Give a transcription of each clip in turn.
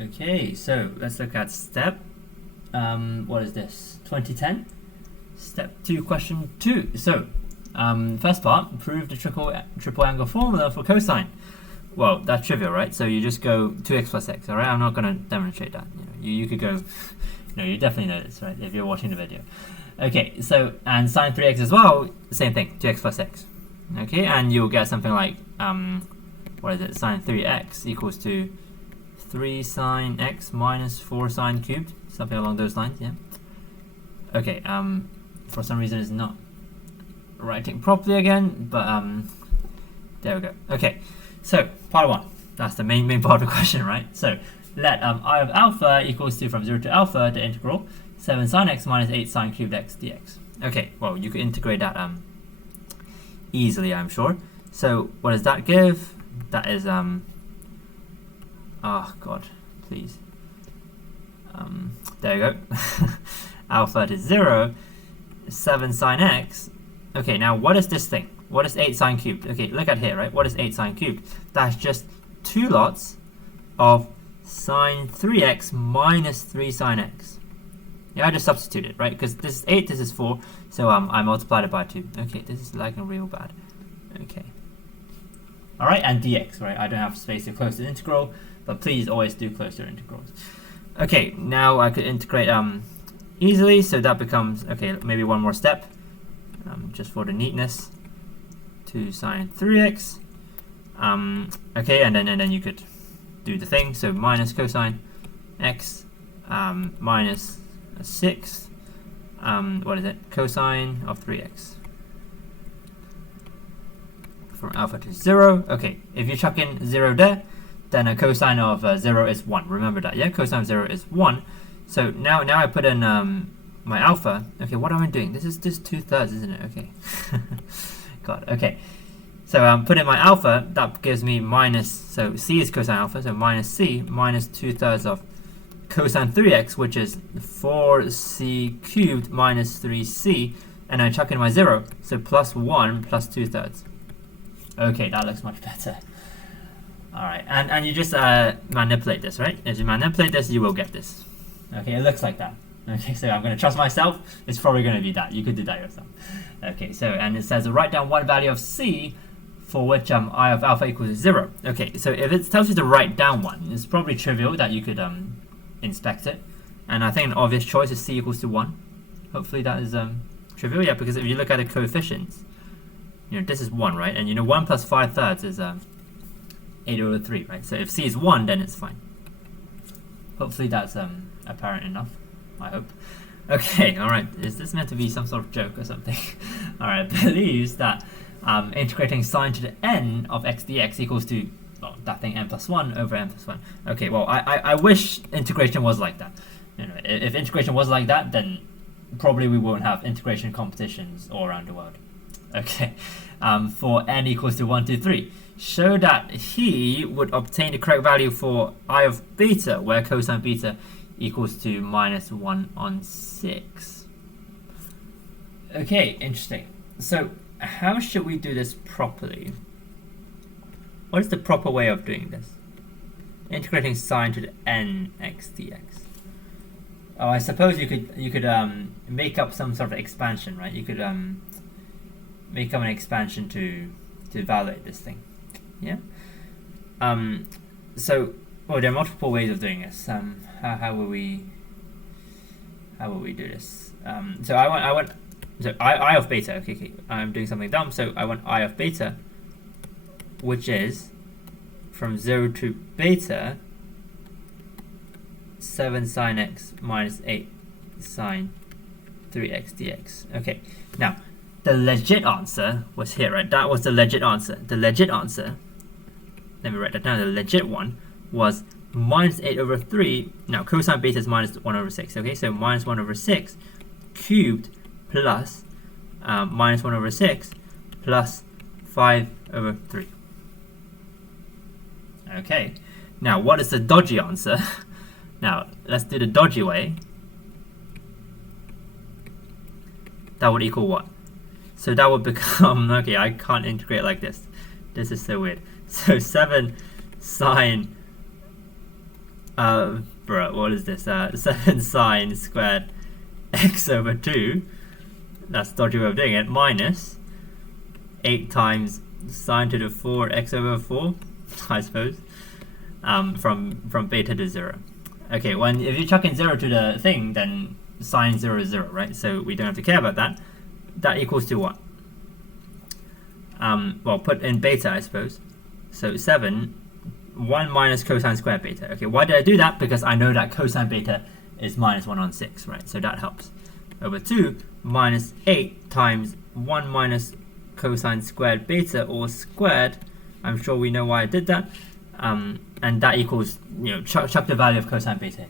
Okay, so let's look at step, what is this, 2010? Step 2, question 2. So, first part, prove the triple angle formula for cosine. Well, that's trivial, right? So you just go 2x plus x, alright? I'm not going to demonstrate that. You could go, you definitely know this, right? If you're watching the video. Okay, so, and sine 3x as well, same thing, 2x plus x. Okay, and you'll get something like, what is it, sine 3x equals to 3 sine x minus 4 sine cubed, something along those lines, yeah. Okay, for some reason it's not writing properly again, but there we go. Okay, so part 1, that's the main part of the question, right? So let I of alpha equals to, from 0 to alpha, the integral 7 sine x minus 8 sine cubed x dx. Okay, well, you could integrate that easily, I'm sure. So what does that give? That is oh god, please. There you go. Alpha to 0, 7 sine x. Okay, now what is this thing? What is 8 sine cubed? Okay, look at here, right? What is 8 sine cubed? That's just 2 lots of sine 3x minus 3 sine x. Yeah, I just substituted, right? Because this is 8, this is 4, so I multiplied it by 2. Okay, this is lagging real bad. Okay. Alright, and dx, right? I don't have space to close the integral, but please always do close your integrals. Okay, now I could integrate easily, so that becomes, okay, maybe one more step, just for the neatness, 2 sine 3x. Okay, and then you could do the thing, so minus cosine x minus 6, what is it, cosine of 3x. From alpha to 0. Okay, if you chuck in 0 there, then a cosine of 0 is 1. Remember that, yeah? Cosine of 0 is 1. So now I put in my alpha. Okay, what am I doing? This is just 2/3, isn't it? Okay. God, okay. So put in my alpha, that gives me minus, so c is cosine alpha, so minus c, minus 2/3 of cosine 3x, which is 4c cubed minus 3c, and I chuck in my 0, so plus 1 plus 2/3. Okay, that looks much better. Alright, and you just manipulate this, right? If you manipulate this, you will get this. Okay, it looks like that. Okay, so I'm going to trust myself. It's probably going to be that. You could do that yourself. Okay, so, and it says write down one value of c for which I of alpha equals to 0. Okay, so if it tells you to write down one, it's probably trivial that you could inspect it. And I think an obvious choice is c equals to 1. Hopefully that is trivial, yeah, because if you look at the coefficients, this is 1, right? And 1 plus 5/3 is 8/3, right? So if c is 1, then it's fine. Hopefully that's apparent enough, I hope. Okay, alright, is this meant to be some sort of joke or something? Alright, believes that integrating sine to the n of x dx equals to, well, that thing n plus 1 over n plus 1. Okay, well, I wish integration was like that. If integration was like that, then probably we won't have integration competitions all around the world. Okay, for n equals to 1, 2, 3. Show that he would obtain the correct value for I of beta, where cosine beta equals to minus 1 on 6. Okay, interesting. So how should we do this properly? What is the proper way of doing this? Integrating sine to the n x dx. Oh, I suppose you could make up some sort of expansion, right? You could make up an expansion to evaluate this thing. Yeah. So, there are multiple ways of doing this. How will we do this? So I want I of beta. Okay, I'm doing something dumb. So I want I of beta, which is from 0 to beta 7 sine x minus 8 sine 3x dx. Okay, now the legit answer was here, right? That was the legit answer. The legit answer, let me write that down, the legit one was minus 8/3. Now cosine beta is minus 1/6. Okay, so minus 1/6 cubed plus minus 1/6 plus 5/3. Okay, now what is the dodgy answer? Now let's do the dodgy way. That would equal what? So that would become, okay, I can't integrate like this. This is so weird. So 7 sine Bro, what is this? 7 sine squared x over 2, that's a dodgy way of doing it, minus 8 times sine to the 4 x over 4, I suppose, from beta to 0. Okay, if you chuck in 0 to the thing, then sine 0 is 0, right? So we don't have to care about that. That equals to what? Well, put in beta, I suppose. So 7, 1 minus cosine squared beta. Okay, why did I do that? Because I know that cosine beta is minus 1 on 6, right? So that helps. Over 2 minus 8 times 1 minus cosine squared beta, or squared. I'm sure we know why I did that. And that equals, chuck the value of cosine beta.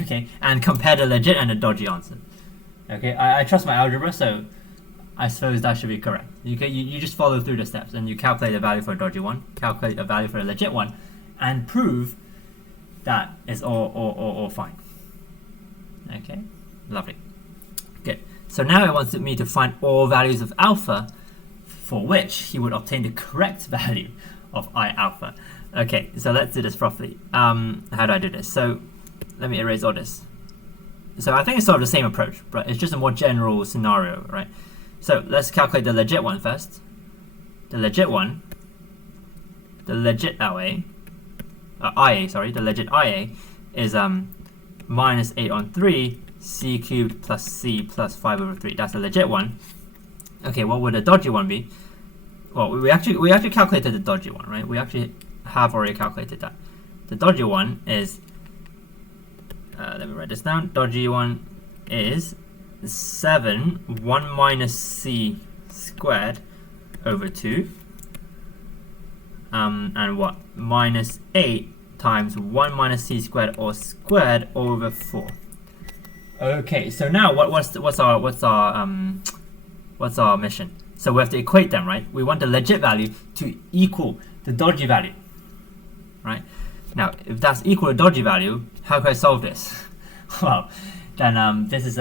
Okay, and compare the legit and the dodgy answer. Okay, I trust my algebra, so I suppose that should be correct. You just follow through the steps and you calculate the value for a dodgy one, calculate a value for a legit one, and prove that it's all fine. Okay, lovely. Good. So now it wants me to find all values of alpha for which he would obtain the correct value of I alpha. Okay, so let's do this properly. How do I do this? So let me erase all this. So I think it's sort of the same approach, but it's just a more general scenario, right? So let's calculate the legit one first. The legit one, the legit IA, the legit IA is minus 8 on 3, c cubed plus c plus 5 over 3. That's the legit one. Okay, what would the dodgy one be? Well, we actually calculated the dodgy one, right? We actually have already calculated that. The dodgy one is, let me write this down. Dodgy one is 7 1 minus c squared over 2, and what? Minus 8 times 1 minus c squared, or squared, over 4. Okay, so now what's our mission? So we have to equate them, right? We want the legit value to equal the dodgy value, right? Now, if that's equal to dodgy value, how can I solve this? Well, then this is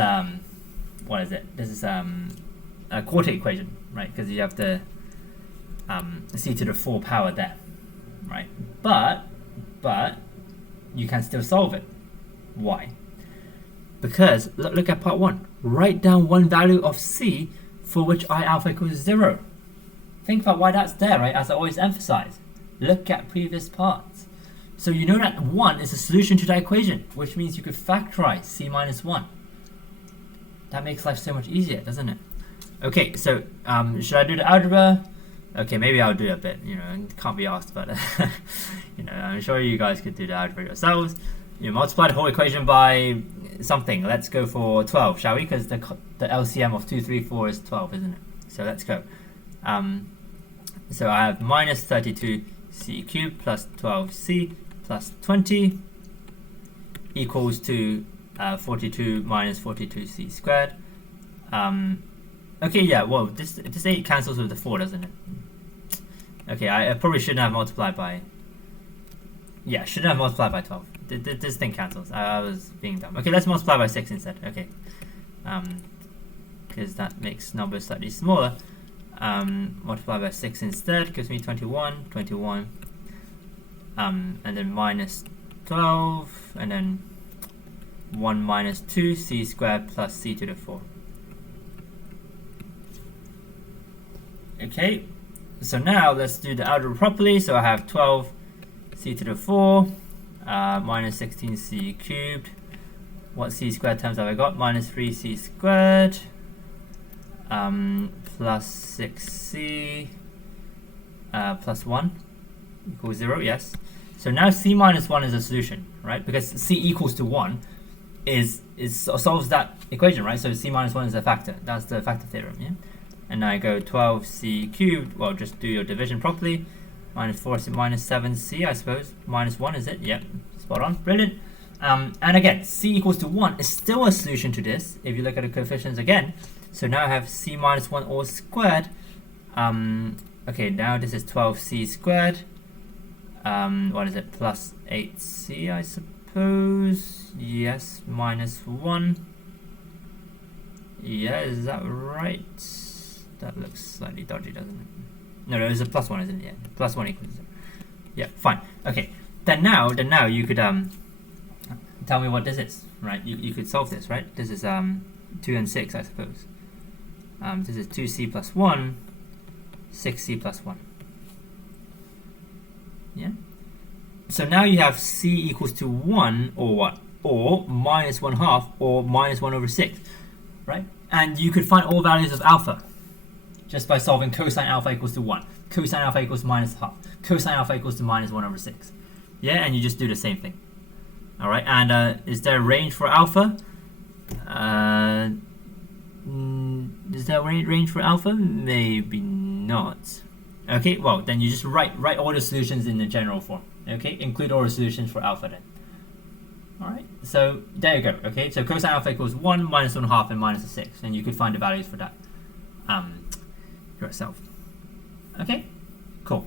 what is it? This is a quartic equation, right? Because you have the c to the 4 power there, right? But you can still solve it. Why? Because look at part 1. Write down one value of c for which I alpha equals 0. Think about why that's there, right? As I always emphasize, look at previous parts. So you know that 1 is a solution to that equation, which means you could factorize c minus 1. That makes life so much easier, doesn't it? Okay, so should I do the algebra? Okay, maybe I'll do it a bit. Can't be asked, but I'm sure you guys could do the algebra yourselves. You multiply the whole equation by something. Let's go for 12, shall we? Because the LCM of 2, 3, 4 is 12, isn't it? So let's go. So I have minus 32c cubed plus 12c plus 20 equals to 42 minus 42c squared. Okay, yeah, well, this 8 cancels with the 4, doesn't it? Okay, I probably shouldn't have multiplied by... Yeah, shouldn't have multiplied by 12. This thing cancels. I was being dumb. Okay, let's multiply by 6 instead. Okay. Because that makes numbers slightly smaller. Multiply by 6 instead gives me 21. And then minus 12. And then 1 minus 2 c squared plus c to the 4. Okay. So now let's do the algebra properly. So I have 12 c to the 4. Minus 16c cubed. What c squared terms have I got? Minus 3c squared plus 6c plus 1 equals 0, yes. So now c minus 1 is a solution, right? Because c equals to 1 solves that equation, right? So c minus 1 is a factor. That's the factor theorem, yeah? And now I go 12c cubed. Well, just do your division properly. Minus 4, minus 7c, I suppose. Minus 1, is it? Yep, spot on. Brilliant. And again, c equals to 1 is still a solution to this, if you look at the coefficients again. So now I have c minus 1 all squared. Okay, now this is 12c squared. What is it? Plus 8c, I suppose. Yes, minus 1. Yeah, is that right? That looks slightly dodgy, doesn't it? No, it's a plus 1, isn't it? Yeah, plus 1 equals 0. Yeah, fine. Okay, then now you could tell me what this is, right? You could solve this, right? This is 2 and 6, I suppose. This is 2c plus 1, 6c plus 1. Yeah? So now you have c equals to 1, or what? Or minus 1/2, or minus 1 over 6, right? And you could find all values of alpha just by solving cosine alpha equals to 1, cosine alpha equals to minus 1/2, cosine alpha equals to minus 1 over 6. Yeah, and you just do the same thing. All right, and is there a range for alpha? Is there a range for alpha? Maybe not. Okay, well, then you just write all the solutions in the general form. Okay, include all the solutions for alpha then. All right, so there you go. Okay, so cosine alpha equals 1, minus 1/2, and minus 6, and you could find the values for that yourself. Okay, cool.